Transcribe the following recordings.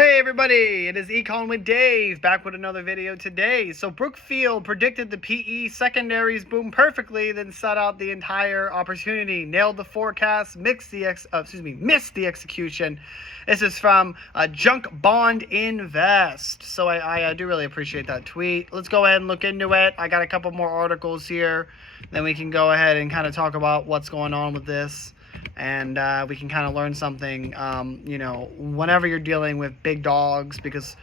Hey everybody, it is Econ with Dave, back with another video today. So Brookfield predicted the PE secondaries boom perfectly, then set out the entire opportunity, nailed the forecast, missed the execution. This is from Junk Bond Invest. So I do really appreciate that tweet. Let's go ahead and look into it. I got a couple more articles here, then we can go ahead and kind of talk about what's going on with this. And we can kind of learn something, whenever you're dealing with big dogs, because,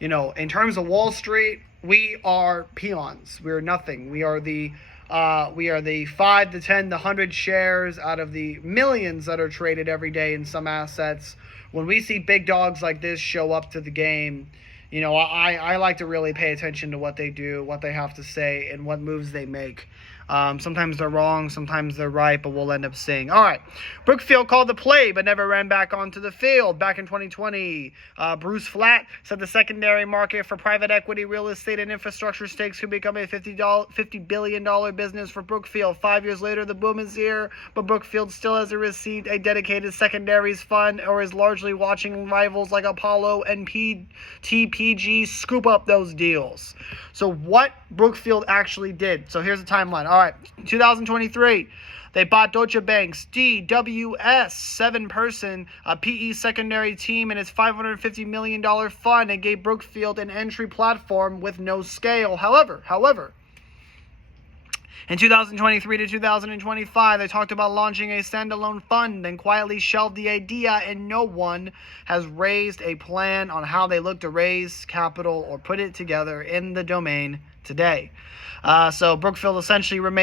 in terms of Wall Street, we are peons. We're nothing. We are the 5, the 10, the 100 shares out of the millions that are traded every day in some assets. When we see big dogs like this show up to the game, I like to really pay attention to what they do, what they have to say, and what moves they make. Sometimes they're wrong, sometimes they're right, but we'll end up seeing. All right, Brookfield called the play, but never ran back onto the field. Back in 2020, Bruce Flatt said the secondary market for private equity, real estate, and infrastructure stakes could become a $50 billion business for Brookfield. 5 years later, the boom is here, but Brookfield still hasn't received a dedicated secondaries fund or is largely watching rivals like Apollo and TPG scoop up those deals. So what Brookfield actually did. So here's the timeline. All right, 2023, they bought Deutsche Bank's DWS 7-person PE secondary team and its $550 million fund and gave Brookfield an entry platform with no scale. However, in 2023 to 2025, they talked about launching a standalone fund and quietly shelved the idea, and no one has raised a plan on how they look to raise capital or put it together in the domain today. So Brookfield essentially remains